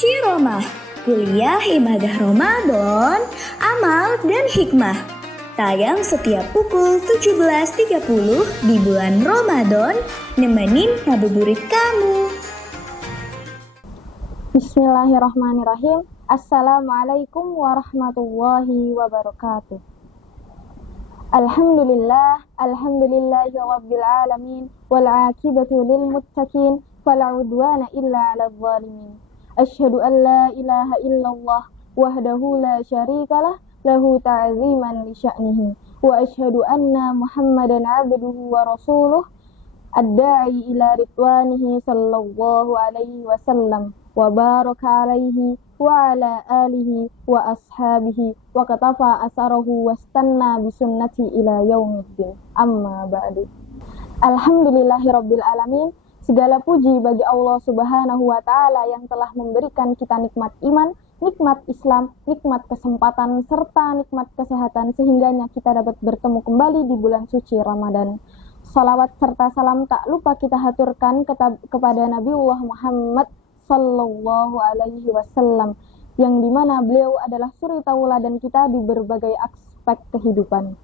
Ciromah, kuliah ibadah Ramadan, amal dan hikmah. Tayang setiap pukul 17.30 di bulan Ramadan, nemenin ngabuburit kamu. Bismillahirrahmanirrahim. Assalamualaikum warahmatullahi wabarakatuh. Alhamdulillahi rabbil alamin, wal aqibatu lil muttaqin, fala udwana illa 'alal zalimin. Asyhadu an la ilaha illallah wahdahu la syarikalah, lahu ta'ziman li sya'nihi, wa asyhadu anna Muhammadan 'abduhu wa rasuluh, ad-da'i ila ridwanihi sallallahu alaihi wasallam, wa baraka alaihi wa ala alihi wa ashabihi wa katafa asarahu wastanna bisunnati ila yaumiddin. Amma ba'du. Alhamdulillahirabbil alamin. Segala puji bagi Allah Subhanahu wa taala yang telah memberikan kita nikmat iman, nikmat Islam, nikmat kesempatan serta nikmat kesehatan sehingganya kita dapat bertemu kembali di bulan suci Ramadan. Salawat serta salam tak lupa kita haturkan kepada Nabiullah Muhammad sallallahu alaihi wasallam, yang dimana beliau adalah suri tauladan kita di berbagai aspek kehidupan.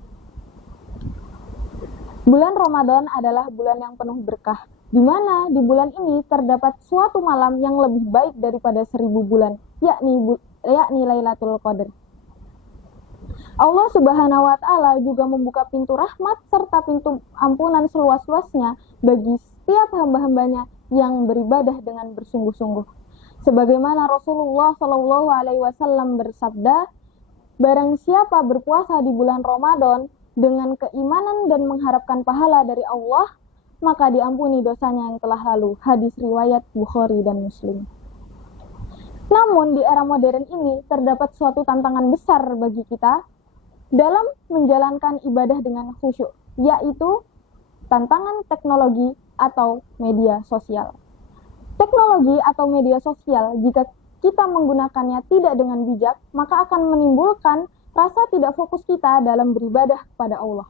Bulan Ramadan adalah bulan yang penuh berkah, di mana di bulan ini terdapat suatu malam yang lebih baik daripada 1000 bulan, yakni Lailatul Qadar. Allah Subhanahu wa taala juga membuka pintu rahmat serta pintu ampunan seluas-luasnya bagi setiap hamba-hambanya yang beribadah dengan bersungguh-sungguh. Sebagaimana Rasulullah Shallallahu alaihi wasallam bersabda, barang siapa berpuasa di bulan Ramadan dengan keimanan dan mengharapkan pahala dari Allah, maka diampuni dosanya yang telah lalu. Hadis riwayat Bukhari dan Muslim. Namun di era modern ini terdapat suatu tantangan besar bagi kita dalam menjalankan ibadah dengan khusyuk, yaitu tantangan teknologi atau media sosial. Teknologi atau media sosial, jika kita menggunakannya tidak dengan bijak, maka akan menimbulkan rasa tidak fokus kita dalam beribadah kepada Allah.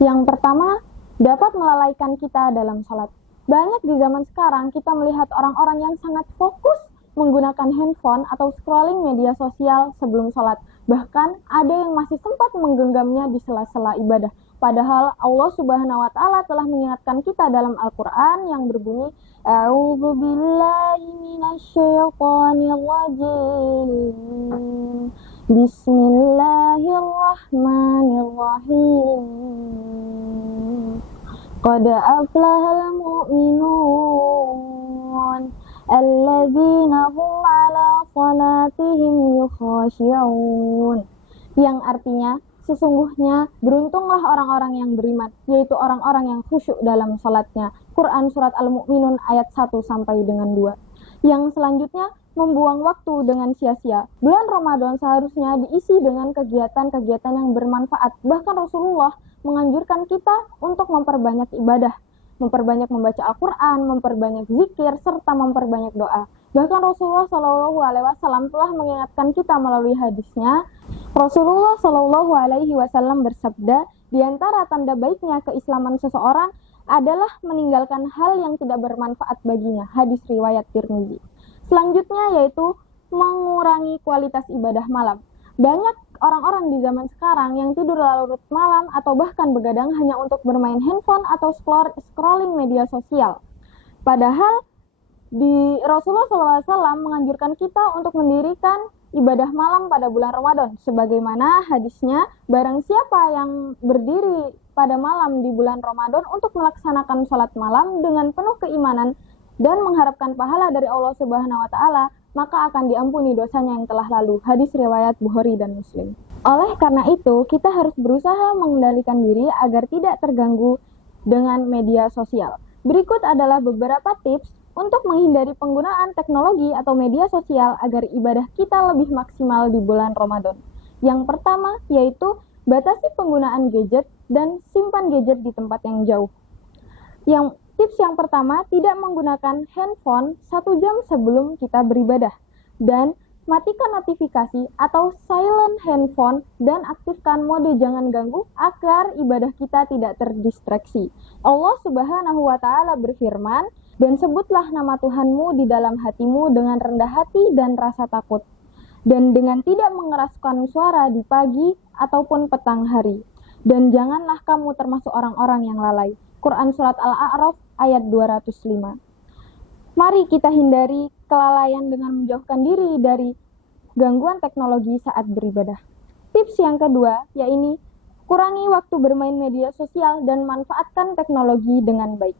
Yang pertama, dapat melalaikan kita dalam salat. Banyak di zaman sekarang kita melihat orang-orang yang sangat fokus menggunakan handphone atau scrolling media sosial sebelum salat. Bahkan ada yang masih sempat menggenggamnya di sela-sela ibadah. Padahal Allah Subhanahu wa taala telah mengingatkan kita dalam Al-Qur'an yang berbunyi, A'udzu billahi minasyaitonir rajim. Bismillahirrahmanirrahim. Qad aflahal mu'minun alladzina hum 'ala salatihim yukhashi'un. Yang artinya, sesungguhnya beruntunglah orang-orang yang beriman, yaitu orang-orang yang khusyuk dalam salatnya. Quran Surat Al-Mu'minun ayat 1 sampai dengan 2. Yang selanjutnya, membuang waktu dengan sia-sia. Bulan Ramadan seharusnya diisi dengan kegiatan-kegiatan yang bermanfaat. Bahkan Rasulullah menganjurkan kita untuk memperbanyak ibadah, memperbanyak membaca Al-Quran, memperbanyak zikir, serta memperbanyak doa. Bahkan Rasulullah Shallallahu alaihi wasallam telah mengingatkan kita melalui hadisnya. Rasulullah Shallallahu alaihi wasallam bersabda, di antara tanda baiknya keislaman seseorang adalah meninggalkan hal yang tidak bermanfaat baginya. Hadis riwayat Tirmidzi. Selanjutnya yaitu mengurangi kualitas ibadah malam. Banyak orang-orang di zaman sekarang yang tidur larut malam atau bahkan begadang hanya untuk bermain handphone atau scrolling media sosial. Padahal di Rasulullah SAW menganjurkan kita untuk mendirikan ibadah malam pada bulan Ramadan. Sebagaimana hadisnya, barang siapa yang berdiri pada malam di bulan Ramadan untuk melaksanakan sholat malam dengan penuh keimanan dan mengharapkan pahala dari Allah Subhanahu wa taala, maka akan diampuni dosanya yang telah lalu. Hadis riwayat Bukhari dan Muslim. Oleh karena itu, kita harus berusaha mengendalikan diri agar tidak terganggu dengan media sosial. Berikut adalah beberapa tips untuk menghindari penggunaan teknologi atau media sosial agar ibadah kita lebih maksimal di bulan Ramadan. Yang pertama yaitu batasi penggunaan gadget dan simpan gadget di tempat yang jauh. Tips yang pertama, tidak menggunakan handphone 1 jam sebelum kita beribadah. Dan matikan notifikasi atau silent handphone dan aktifkan mode jangan ganggu agar ibadah kita tidak terdistraksi. Allah Subhanahu wa taala berfirman, Dan sebutlah nama Tuhanmu di dalam hatimu dengan rendah hati dan rasa takut, dan dengan tidak mengeraskan suara di pagi ataupun petang hari. Dan janganlah kamu termasuk orang-orang yang lalai. Quran Surat Al-A'raf ayat 205. Mari kita hindari kelalaian dengan menjauhkan diri dari gangguan teknologi saat beribadah. Tips yang kedua, yaitu kurangi waktu bermain media sosial dan manfaatkan teknologi dengan baik.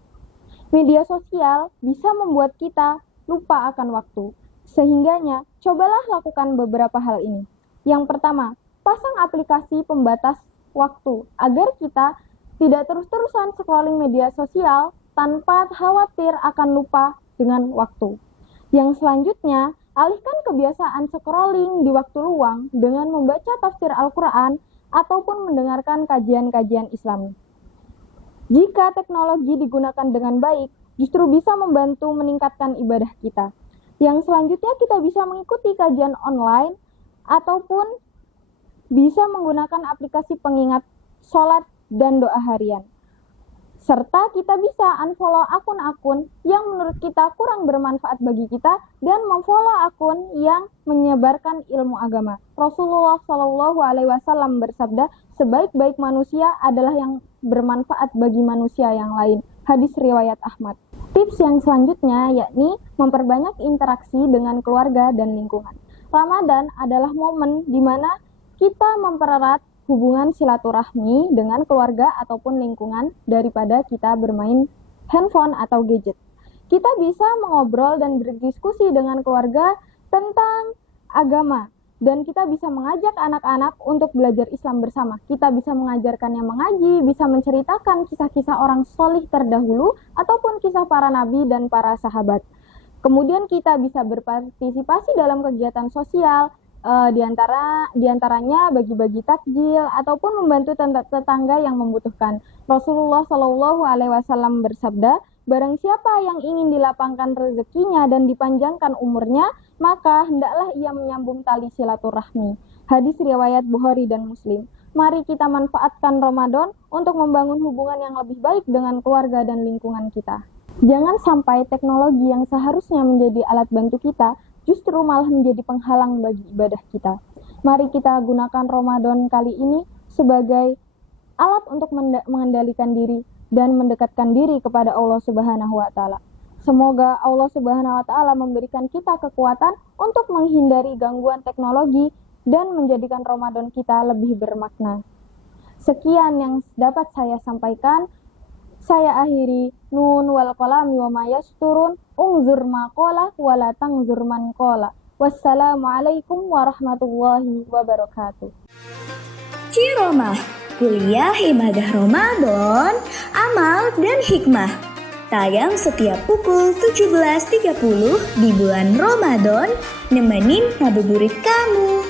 Media sosial bisa membuat kita lupa akan waktu. Sehingganya, cobalah lakukan beberapa hal ini. Yang pertama, pasang aplikasi pembatas waktu agar kita tidak terus-terusan scrolling media sosial tanpa khawatir akan lupa dengan waktu. Yang selanjutnya, alihkan kebiasaan scrolling di waktu luang dengan membaca tafsir Al-Quran ataupun mendengarkan kajian-kajian Islami. Jika teknologi digunakan dengan baik, justru bisa membantu meningkatkan ibadah kita. Yang selanjutnya, kita bisa mengikuti kajian online ataupun bisa menggunakan aplikasi pengingat sholat dan doa harian. Serta kita bisa unfollow akun-akun yang menurut kita kurang bermanfaat bagi kita dan memfollow akun yang menyebarkan ilmu agama. Rasulullah Shallallahu Alaihi Wasallam bersabda, sebaik-baik manusia adalah yang bermanfaat bagi manusia yang lain. Hadis riwayat Ahmad. Tips yang selanjutnya yakni memperbanyak interaksi dengan keluarga dan lingkungan. Ramadan adalah momen di mana kita mempererat hubungan silaturahmi dengan keluarga ataupun lingkungan daripada kita bermain handphone atau gadget. Kita bisa mengobrol dan berdiskusi dengan keluarga tentang agama, dan kita bisa mengajak anak-anak untuk belajar Islam bersama. Kita bisa mengajarkannya mengaji, bisa menceritakan kisah-kisah orang solih terdahulu ataupun kisah para nabi dan para sahabat. Kemudian kita bisa berpartisipasi dalam kegiatan sosial, diantaranya bagi-bagi takjil ataupun membantu tetangga yang membutuhkan. Rasulullah Shallallahu Alaihi Wasallam bersabda, barang siapa yang ingin dilapangkan rezekinya dan dipanjangkan umurnya, maka hendaklah ia menyambung tali silaturahmi. Hadis riwayat Bukhari dan Muslim. Mari kita manfaatkan Ramadan untuk membangun hubungan yang lebih baik dengan keluarga dan lingkungan kita. Jangan sampai teknologi yang seharusnya menjadi alat bantu kita justru malah menjadi penghalang bagi ibadah kita. Mari kita gunakan Ramadan kali ini sebagai alat untuk mengendalikan diri dan mendekatkan diri kepada Allah Subhanahu wa Ta'ala. Semoga Allah Subhanahu wa Ta'ala memberikan kita kekuatan untuk menghindari gangguan teknologi dan menjadikan Ramadan kita lebih bermakna. Sekian yang dapat saya sampaikan. Saya akhiri, nun wal qalami wa ma yasturun, unzur ma qala wa la tangzur man qala. Wassalamualaikum warahmatullahi wabarakatuh. Ciromah, kuliah ibadah Ramadan, amal dan hikmah. Tayang setiap pukul 17.30 di bulan Ramadan, nemenin ngabuburit kamu.